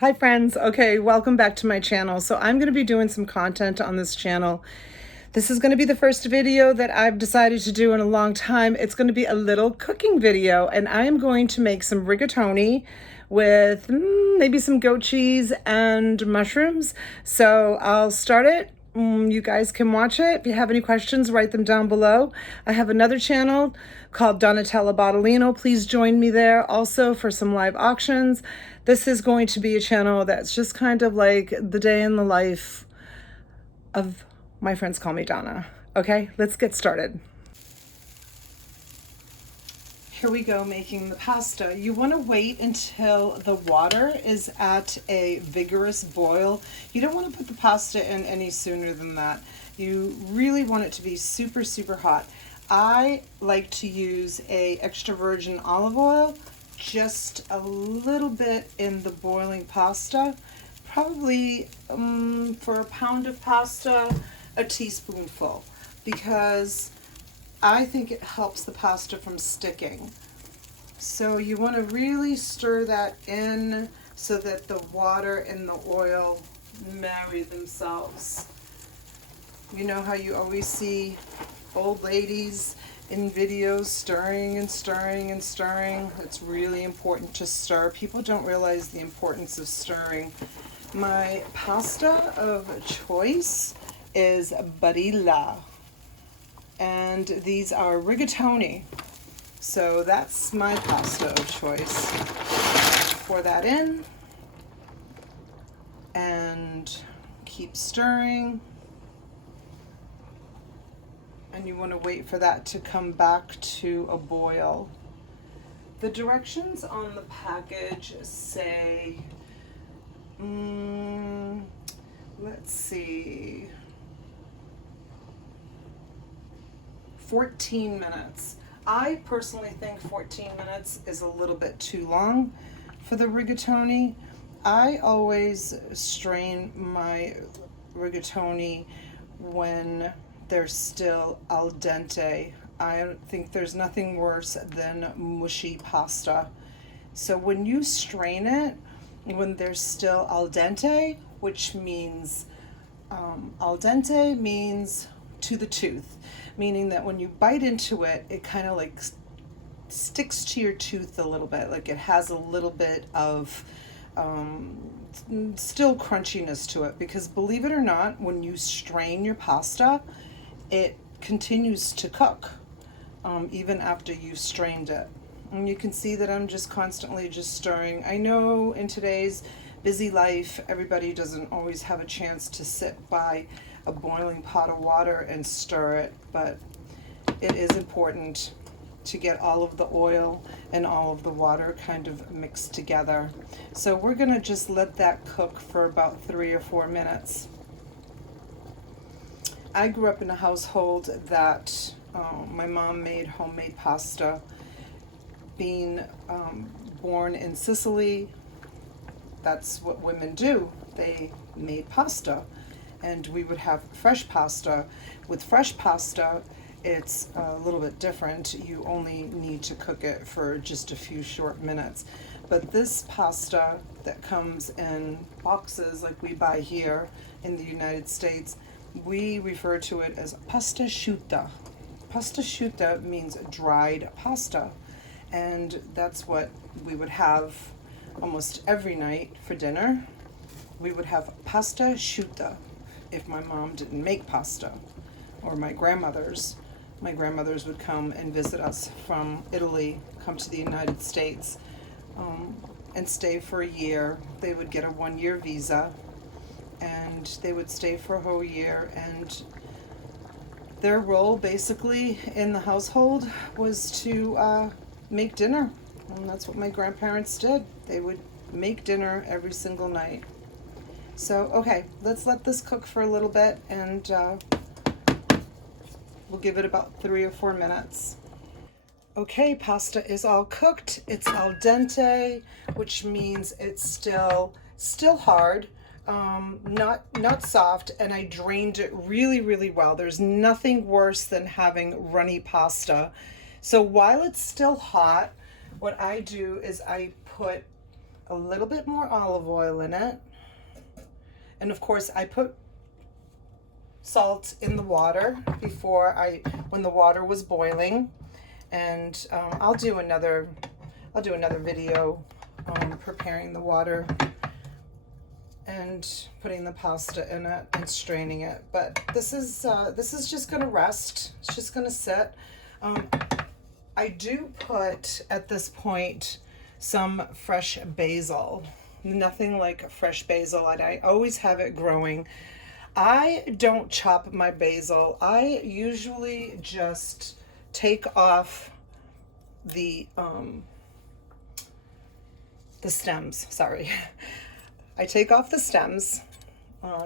Hi friends. Okay, welcome back to my channel. So I'm going to be doing some content on this channel. This is going to be the first video that I've decided to do in a long time. It's going to be a little cooking video, and I am going to make some rigatoni with maybe some goat cheese and mushrooms. So I'll start it. You guys can watch it. If you have any questions, write them down below. I have another channel called Denali Botolino. Please join me there also for some live auctions. This is going to be a channel that's just kind of like the day in the life of my friends call me Donna. Okay, let's get started. Here we go, making the pasta. You want to wait until the water is at a vigorous boil. You don't want to put the pasta in any sooner than that. You really want it to be super, super hot. I like to use a extra virgin olive oil, just a little bit in the boiling pasta. Probably for a pound of pasta, a teaspoonful, because I think it helps the pasta from sticking. So you want to really stir that in so that the water and the oil marry themselves. You know how you always see old ladies in videos stirring and stirring and stirring? It's really important to stir. People don't realize the importance of stirring. My pasta of choice is barilla, and these are rigatoni. So that's my pasta of choice. Pour that in and keep stirring. And you want to wait for that to come back to a boil. The directions on the package say, let's see, 14 minutes. I personally think 14 minutes is a little bit too long for the rigatoni. I always strain my rigatoni when they're still al dente. I think there's nothing worse than mushy pasta. So when you strain it, when they're still al dente, which means al dente means to the tooth, meaning that when you bite into it, it kind of like sticks to your tooth a little bit, like it has a little bit of still crunchiness to it, because believe it or not, when you strain your pasta, it continues to cook even after you've strained it. And you can see that I'm just constantly just stirring. I know in today's busy life, everybody doesn't always have a chance to sit by a boiling pot of water and stir it, but it is important to get all of the oil and all of the water kind of mixed together. So we're gonna just let that cook for about 3 or 4 minutes. I grew up in a household that my mom made homemade pasta. Being born in Sicily, that's what women do. They made pasta, and we would have fresh pasta. With fresh pasta, it's a little bit different. You only need to cook it for just a few short minutes. But this pasta that comes in boxes like we buy here in the United States, we refer to it as pasta asciutta. Pasta asciutta means dried pasta, and that's what we would have almost every night for dinner. We would have pasta asciutta if my mom didn't make pasta, or my grandmothers. My grandmothers would come and visit us from Italy, come to the United States, and stay for a year. They would get a 1-year visa, and they would stay for a whole year, and their role basically in the household was to make dinner. And that's what my grandparents did. They would make dinner every single night. So, okay, let's let this cook for a little bit, and we'll give it about 3 or 4 minutes. Okay, pasta is all cooked. It's al dente, which means it's still hard, not soft, and I drained it really, really well. There's nothing worse than having runny pasta. So while it's still hot, what I do is I put a little bit more olive oil in it. And of course I put salt in the water when the water was boiling. And I'll do another video preparing the water and putting the pasta in it and straining it. But this is just gonna rest. It's just gonna sit. I do put at this point some fresh basil. Nothing like fresh basil, and I always have it growing. I don't chop my basil. I usually just take off the stems. Sorry, I take off the stems.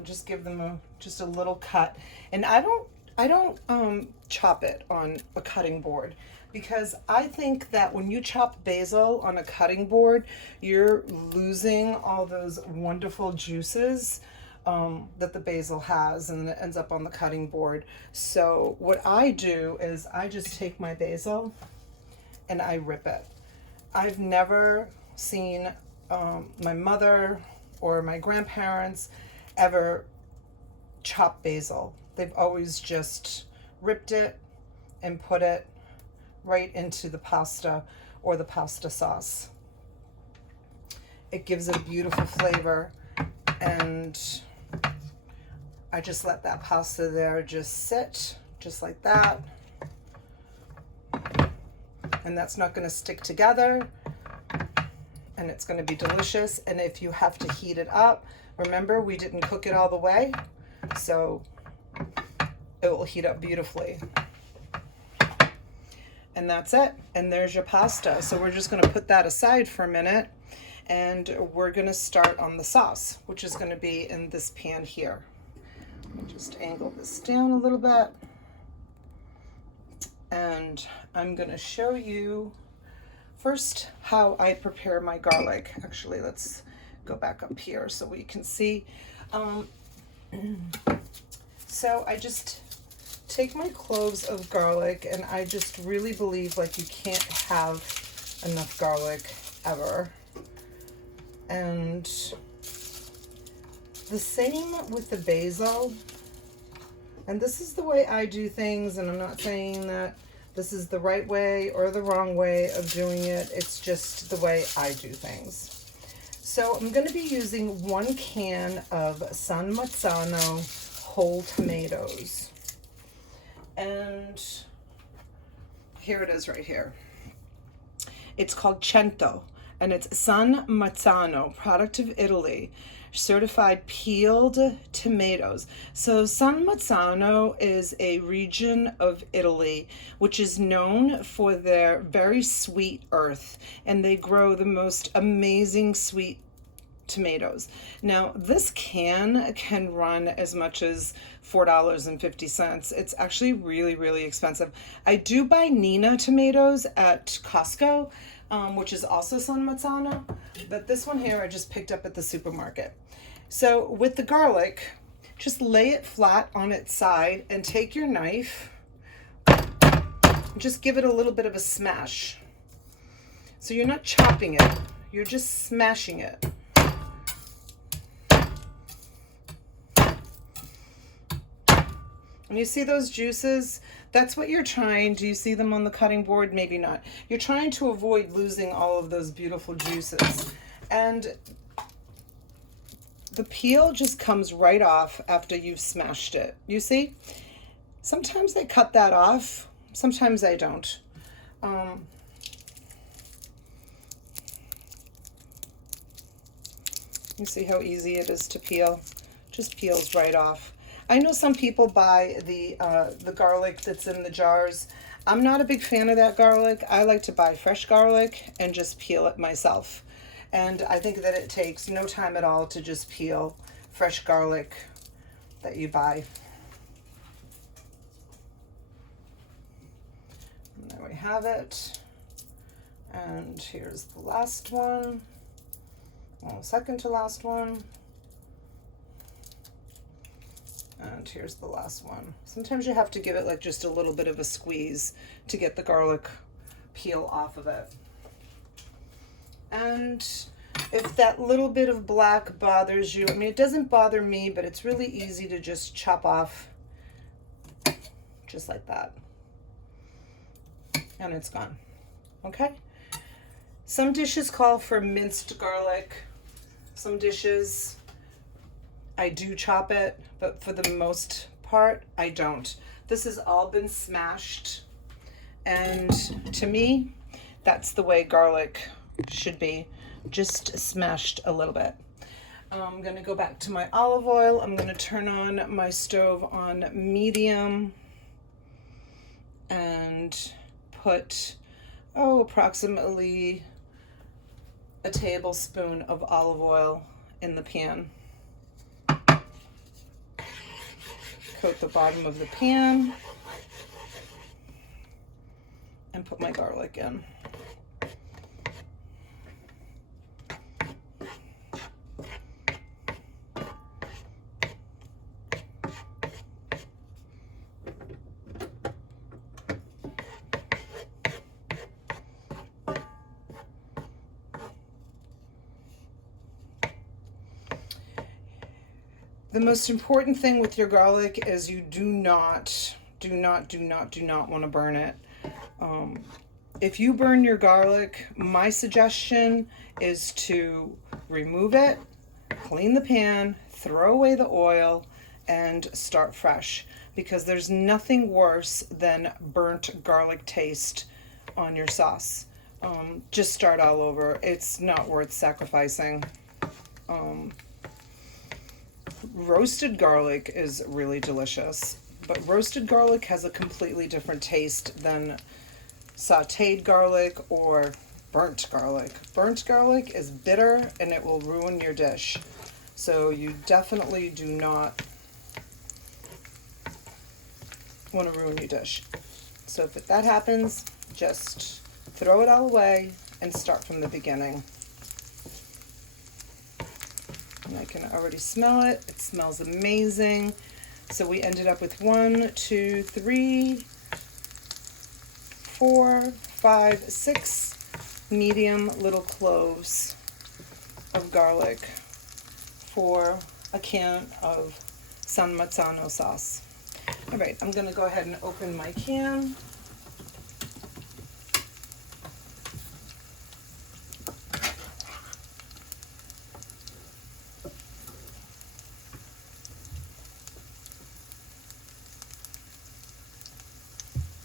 Just give them just a little cut, and I don't chop it on a cutting board, because I think that when you chop basil on a cutting board, you're losing all those wonderful juices that the basil has, and it ends up on the cutting board. So what I do is I just take my basil and I rip it. I've never seen my mother or my grandparents ever chop basil. They've always just ripped it and put it right into the pasta or the pasta sauce. It gives it a beautiful flavor, and I just let that pasta there just sit just like that, and that's not going to stick together, and it's going to be delicious. And if you have to heat it up, remember we didn't cook it all the way, so it will heat up beautifully. And that's it. And there's your pasta. So we're just going to put that aside for a minute, and we're going to start on the sauce, which is going to be in this pan here. Let me just angle this down a little bit. And I'm going to show you first how I prepare my garlic. Actually, let's go back up here so we can see. So I just take my cloves of garlic, and I just really believe like you can't have enough garlic ever. And the same with the basil. And this is the way I do things, and I'm not saying that this is the right way or the wrong way of doing it. It's just the way I do things. So I'm going to be using 1 can of San Marzano whole tomatoes. And here it is right here. It's called Cento, and it's San Marzano, product of Italy, certified peeled tomatoes. So San Marzano is a region of Italy which is known for their very sweet earth, and they grow the most amazing sweet tomatoes. Now this can run as much as $4.50. It's actually really, really expensive. I do buy Nina tomatoes at Costco, which is also San Marzano, but this one here I just picked up at the supermarket. So with the garlic, just lay it flat on its side and take your knife, just give it a little bit of a smash. So you're not chopping it, you're just smashing it. And you see those juices? That's what you're trying. Do you see them on the cutting board? Maybe not. You're trying to avoid losing all of those beautiful juices. And the peel just comes right off after you've smashed it. You see? Sometimes I cut that off. Sometimes I don't. You see how easy it is to peel? Just peels right off. I know some people buy the garlic that's in the jars. I'm not a big fan of that garlic. I like to buy fresh garlic and just peel it myself. And I think that it takes no time at all to just peel fresh garlic that you buy. And there we have it. And here's the last one. Well, second to last one. And here's the last one. Sometimes you have to give it like just a little bit of a squeeze to get the garlic peel off of it. And If that little bit of black bothers you, I mean, it doesn't bother me, but it's really easy to just chop off just like that. And it's gone. Okay? Some dishes call for minced garlic. Some dishes, I do chop it, but for the most part, I don't. This has all been smashed. And to me, that's the way garlic should be, just smashed a little bit. I'm gonna go back to my olive oil. I'm gonna turn on my stove on medium and put, approximately a tablespoon of olive oil in the pan. Coat the bottom of the pan and put my garlic in. The most important thing with your garlic is you do not want to burn it. If you burn your garlic, my suggestion is to remove it, clean the pan, throw away the oil, and start fresh, because there's nothing worse than burnt garlic taste on your sauce. Just start all over. It's not worth sacrificing. Roasted garlic is really delicious, but roasted garlic has a completely different taste than sauteed garlic or burnt garlic. Burnt garlic is bitter and it will ruin your dish. So you definitely do not want to ruin your dish. So if that happens, just throw it all away and start from the beginning. And I can already smell it. It smells amazing. So we ended up with 1, 2, 3, 4, 5, 6 medium little cloves of garlic for a can of San Marzano sauce. All right, I'm going to go ahead and open my can.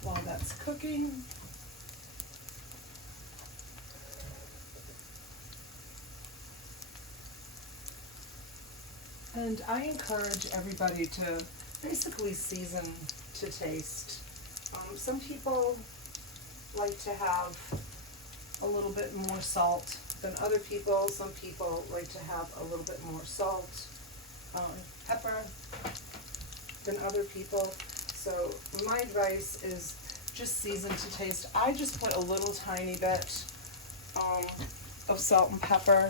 While that's cooking, and I encourage everybody to basically season to taste. Some people like to have a little bit more salt than other people. Some people like to have a little bit more salt, pepper than other people. So my advice is just season to taste. I just put a little tiny bit of salt and pepper,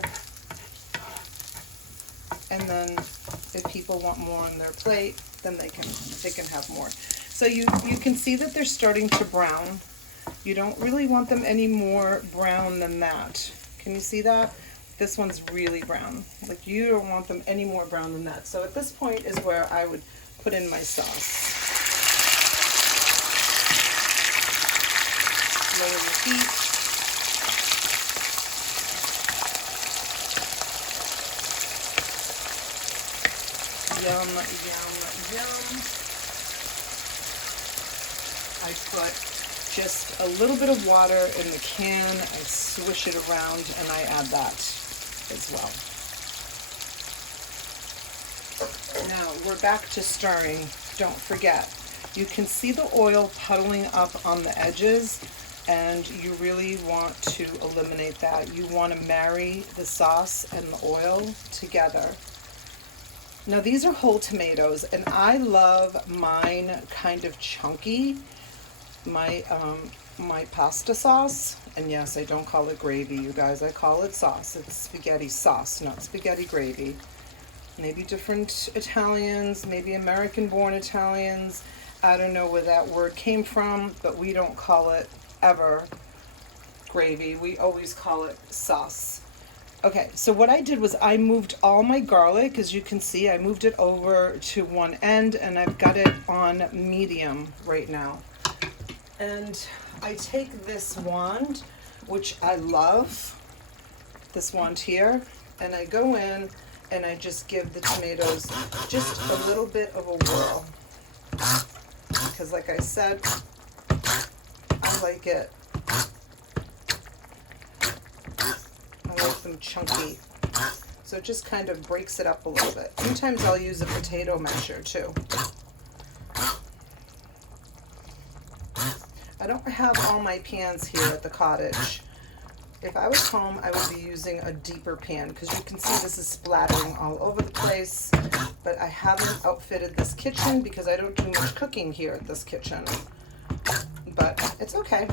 and then if people want more on their plate, then they can have more. So you can see that they're starting to brown. You don't really want them any more brown than that. Can you see that? This one's really brown. Like, you don't want them any more brown than that. So at this point is where I would put in my sauce. Lower the heat. Yum, yum, yum. I put just a little bit of water in the can, I swish it around, and I add that as well. Now we're back to stirring. Don't forget, you can see the oil puddling up on the edges, and you really want to eliminate that. You want to marry the sauce and the oil together. Now these are whole tomatoes, and I love mine kind of chunky. My pasta sauce, and yes, I don't call it gravy, you guys, I call it sauce. It's spaghetti sauce, not spaghetti gravy. Maybe different Italians, maybe American-born Italians, I don't know where that word came from, but we don't call it ever gravy. We always call it sauce. Okay, so what I did was I moved all my garlic, as you can see, I moved it over to one end and I've got it on medium right now. And I take this wand, which I love, this wand here, and I go in and I just give the tomatoes just a little bit of a whirl. Because like I said, I like it. I like them chunky. So it just kind of breaks it up a little bit. Sometimes I'll use a potato masher too. I don't have all my pans here at the cottage. If I was home, I would be using a deeper pan because you can see this is splattering all over the place. But I haven't outfitted this kitchen because I don't do much cooking here at this kitchen. But it's okay.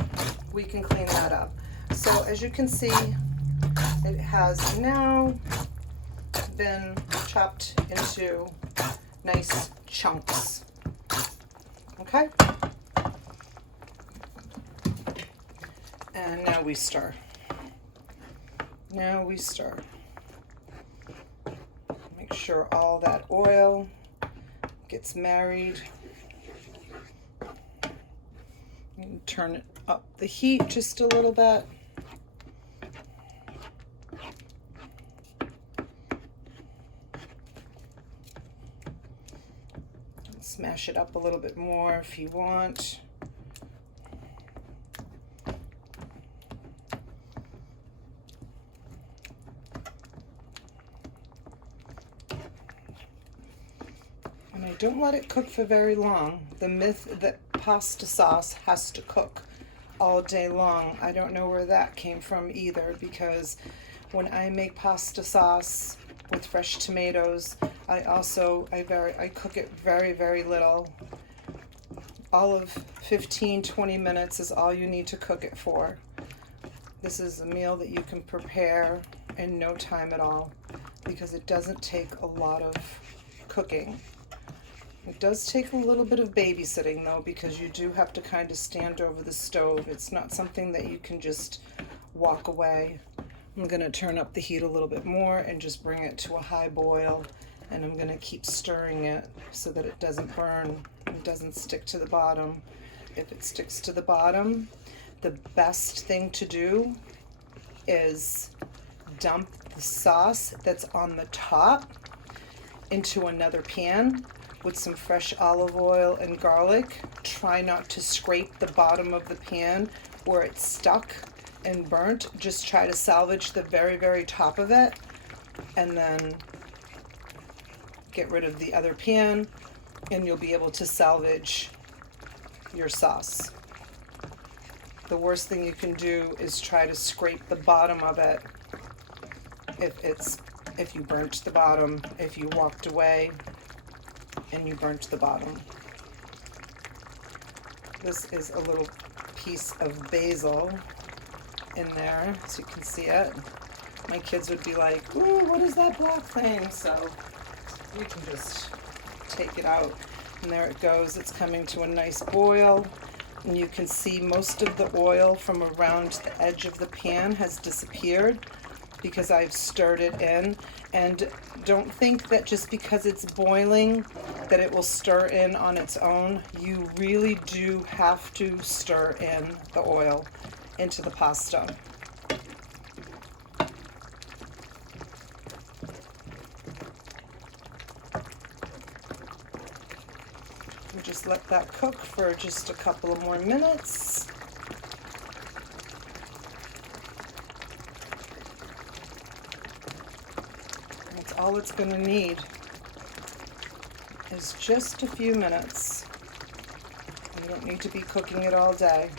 We can clean that up. So as you can see, it has now been chopped into nice chunks. Okay? And now we stir. Now we stir. Make sure all that oil gets married. And turn up the heat just a little bit. Smash it up a little bit more if you want. And I don't let it cook for very long. The myth that pasta sauce has to cook all day long, I don't know where that came from either, because when I make pasta sauce with fresh tomatoes, I cook it very, very little. All of 15-20 minutes is all you need to cook it for. This is a meal that you can prepare in no time at all because it doesn't take a lot of cooking. It does take a little bit of babysitting though, because you do have to kind of stand over the stove. It's not something that you can just walk away. I'm going to turn up the heat a little bit more and just bring it to a high boil, and I'm going to keep stirring it so that it doesn't burn, it doesn't stick to the bottom. If it sticks to the bottom, the best thing to do is dump the sauce that's on the top into another pan with some fresh olive oil and garlic. Try not to scrape the bottom of the pan where it's stuck and burnt. Just try to salvage the very, very top of it, and then get rid of the other pan, and you'll be able to salvage your sauce. The worst thing you can do is try to scrape the bottom of it if you burnt the bottom, if you walked away and you burnt the bottom. This is a little piece of basil in there, so you can see it. My kids would be like, "Ooh, what is that black thing?" So you can just take it out, and there it goes. It's coming to a nice boil, and you can see most of the oil from around the edge of the pan has disappeared because I've stirred it in. And don't think that just because it's boiling that it will stir in on its own. You really do have to stir in the oil into the pasta. And just let that cook for just a couple of more minutes. That's all it's going to need, is just a few minutes. You don't need to be cooking it all day.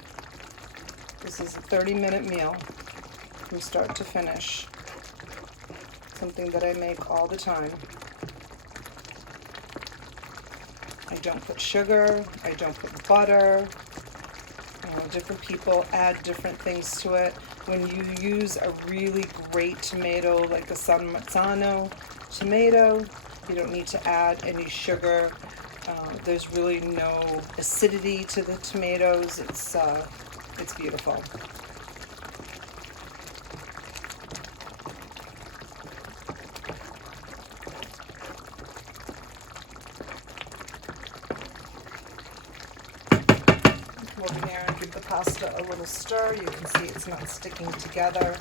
This is a 30-minute meal from start to finish. Something that I make all the time. I don't put sugar, I don't put butter. Different people add different things to it. When you use a really great tomato, like a San Marzano tomato, you don't need to add any sugar. There's really no acidity to the tomatoes. It's beautiful. pasta a little stir. You can see it's not sticking together,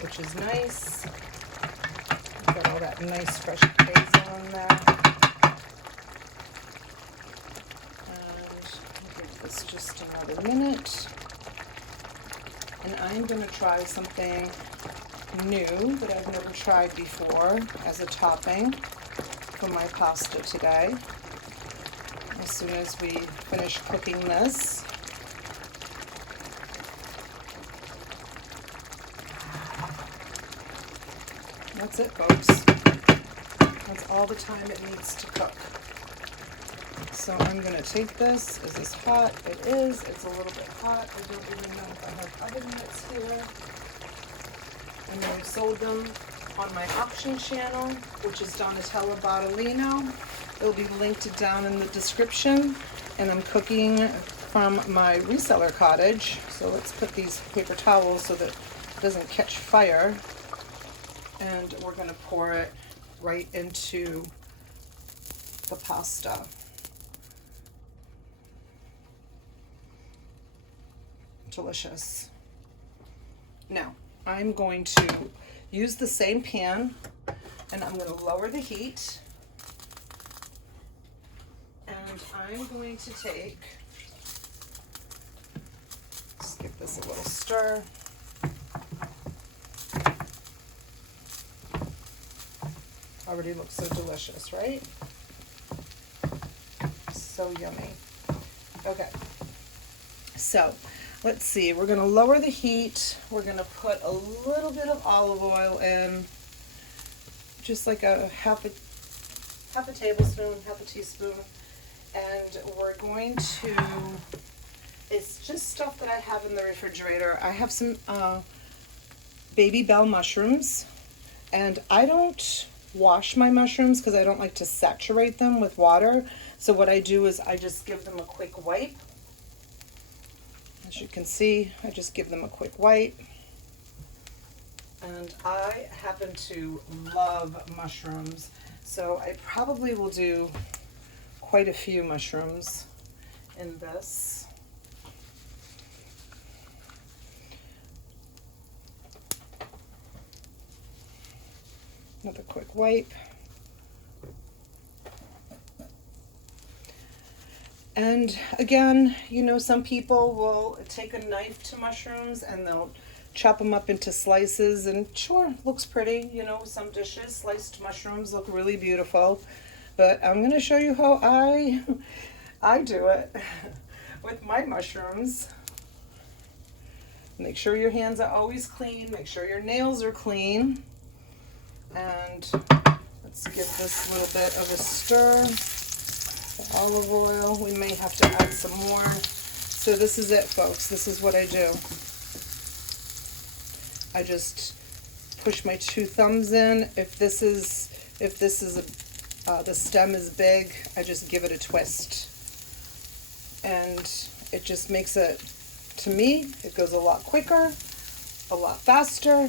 which is nice. Got all that nice fresh basil in there. And I'll give this just another minute. And I'm going to try something new that I've never tried before as a topping for my pasta today. As soon as we finish cooking this. That's it, folks. That's all the time it needs to cook. So I'm going to take this. Is this hot? It is. It's a little bit hot. I don't even know if I have oven mitts here. And I sold them on my auction channel, which is Denali Botolino. It'll be linked down in the description. And I'm cooking from my reseller cottage. So let's put these paper towels so that it doesn't catch fire. And we're going to pour it right into the pasta. Delicious. Now, I'm going to use the same pan, and I'm going to lower the heat. And I'm going to take, just give this a little stir. Already looks so delicious, right? So yummy. Okay, so let's see. We're going to lower the heat. We're going to put a little bit of olive oil in, just like a half a tablespoon, half a teaspoon, and we're going to. It's just stuff that I have in the refrigerator. I have some baby bell mushrooms, and I don't wash my mushrooms because I don't like to saturate them with water. So what I do is I just give them a quick wipe. As you can see, I just give them a quick wipe. And I happen to love mushrooms, so I probably will do quite a few mushrooms in this. Another quick wipe. And again, you know, some people will take a knife to mushrooms and they'll chop them up into slices, and sure, looks pretty. You know, some dishes, sliced mushrooms look really beautiful. But I'm going to show you how I do it with my mushrooms. Make sure your hands are always clean. Make sure your nails are clean. And let's give this a little bit of a stir. The olive oil, we may have to add some more. So this is it, folks. This is what I do. I just push my two thumbs in. If this is the stem is big, I just give it a twist. And it just makes it, to me, it goes a lot quicker, a lot faster.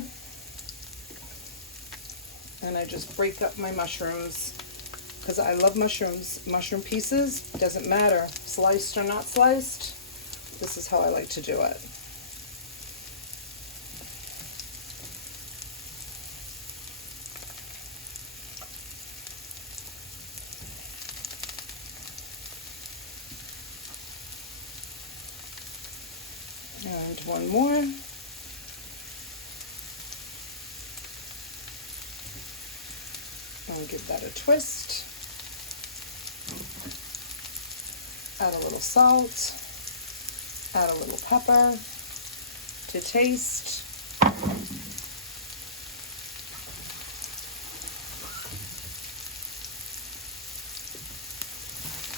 And I just break up my mushrooms because I love mushrooms. Mushroom pieces, doesn't matter, sliced or not sliced. This is how I like to do it. And one more. And give that a twist. Add a little salt. Add a little pepper to taste.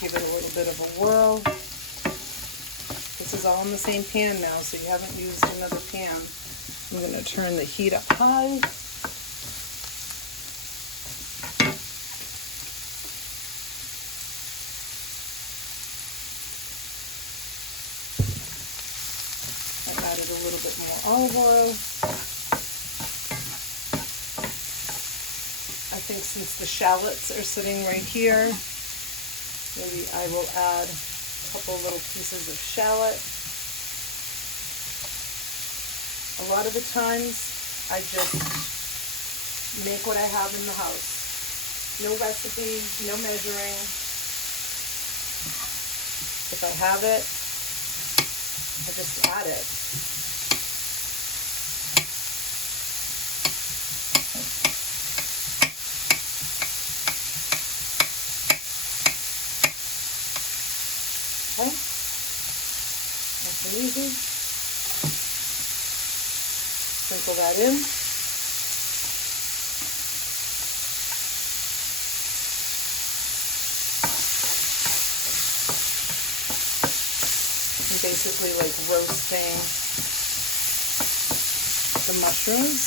Give it a little bit of a whirl. This is all in the same pan now, so you haven't used another pan. I'm going to turn the heat up high. Added a little bit more olive oil. I think since the shallots are sitting right here, maybe I will add a couple little pieces of shallot. A lot of the times I just make what I have in the house. No recipe, no measuring. If I have it, I just add it. Okay, nice and easy. Sprinkle that in. I'm basically like roasting the mushrooms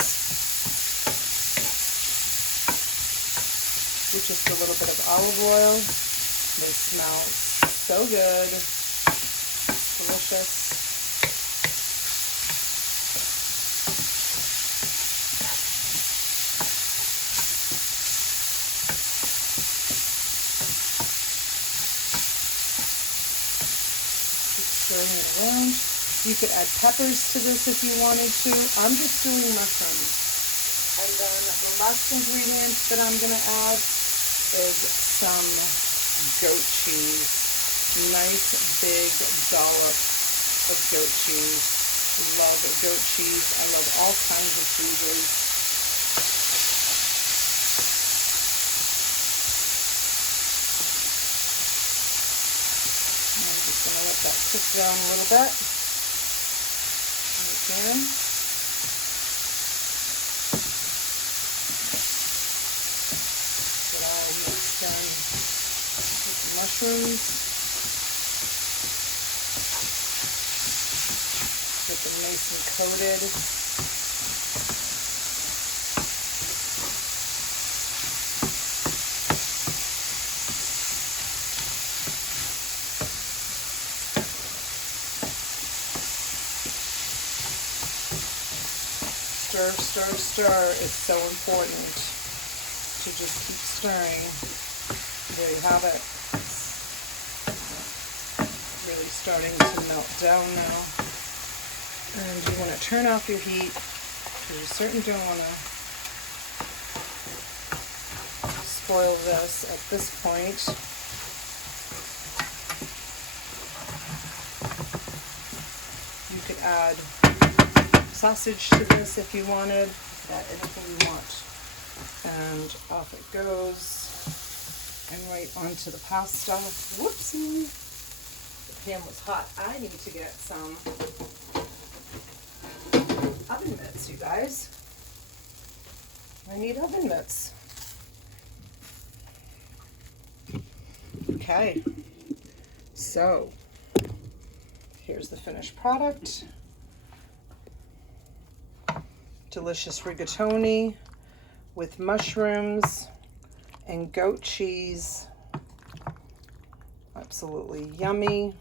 with just a little bit of olive oil. They smell so good, delicious. Keep stirring it around. You could add peppers to this if you wanted to. I'm just doing mushrooms. And then the last ingredient that I'm going to add is some goat cheese. Nice big dollop of goat cheese. Love goat cheese. I love all kinds of cheeses. I'm just going to let that cook down a little bit. Right there. Get all mixed in with the mushrooms. Get them nice and coated. Stir, stir, stir. It's so important to just keep stirring. There you have it. It's really starting to melt down now. And you want to turn off your heat because you certainly don't want to spoil this at this point. You could add sausage to this if you wanted. You could add anything you want. And off it goes. And right onto the pasta. Whoopsie. The pan was hot. I need to get some oven mitts, you guys. I need oven mitts. Okay, so here's the finished product. Delicious rigatoni with mushrooms and goat cheese. Absolutely yummy.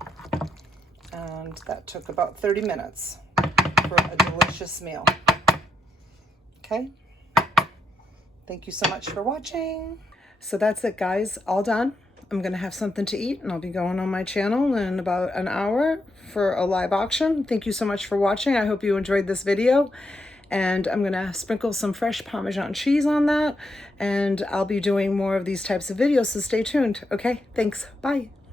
And that took about 30 minutes. For a delicious meal. Okay. Thank you so much for watching. So that's it, guys. All done. I'm going to have something to eat and I'll be going on my channel in about an hour for a live auction. Thank you so much for watching. I hope you enjoyed this video. And I'm going to sprinkle some fresh Parmesan cheese on that. And I'll be doing more of these types of videos, so stay tuned. Okay, thanks. Bye.